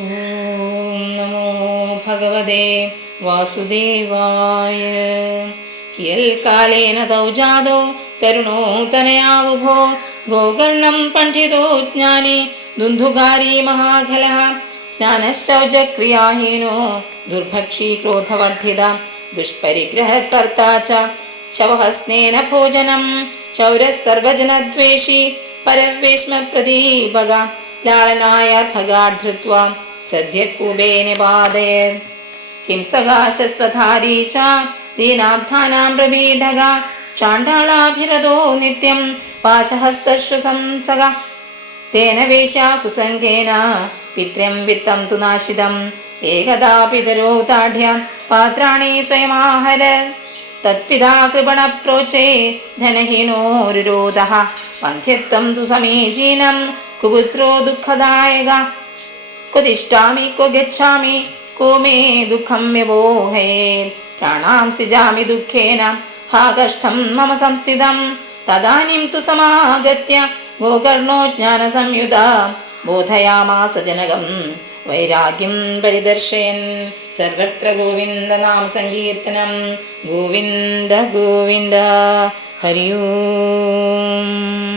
ഓം നമോ ഭഗവതേ വാസുദേവായ. കിയൽ കാലേന തൗ ജാതോ തരുണോ തനയാവുഭോ ഗോകർണം പണ്ഡിതോ ജ്ഞാനി ദുന്ധുകാരി മഹാഖലഃ സ്നാനശൗചക്രിയാഹീനോ ദുർഭക്ഷീ ക്രോധവർദ്ധിത ദുഷ്പരിഗ്രഹകർത്താ ച ശവഹസ്നേന ഭോജനം ചൗരഃ സർവജനദ്വേഷി പരവേശ്മ പ്രദീപക ലാളനായാർഭഗാധൃത്വ സദ്യകൂപേ നിപാതയത് ഹിംസകാശസ്ത്രധാരീ ച ദീനാർത്ഥാനാം പ്രപീഡക ചാണ്ഡാളാഭിരതോ നിത്യം പാശഹസ്തശ്വസംസക തേന വേശ്യാ കുസംഗേന പിത്രം വിത്തം തു നാശിതം ഏകദാ പിതരോ താഢ്യ പാത്രാണി സ്വയമാഹരത് തത്പിതാ കൃപണപ്രോചേ ധനഹീനോരുരോധഃ വന്ധ്യത്വം തു സമീചീനം കുപുത്രോ ദുഃഖദായക ക്വതിഷ്ഠാമി ക്വ ഗച്ഛാമി കോ മേ ദുഃഖം വ്യവോഹയേത് പ്രാണാം സൃജാമി ദുഃഖേന ഹാ കഷ്ടം മമ സംസ്ഥിതം തദാനീം തു സമാഗത്യ ഗോകർണോ ജ്ഞാനസംയുത ബോധയാമാസ ജനകം വൈരാഗ്യം പരിദർശയൻ. സർവത്ര ഗോവിന്ദനാമ സങ്കീർത്തനം. ഗോവിന്ദ ഗോവിന്ദ. ഹരി ഓം.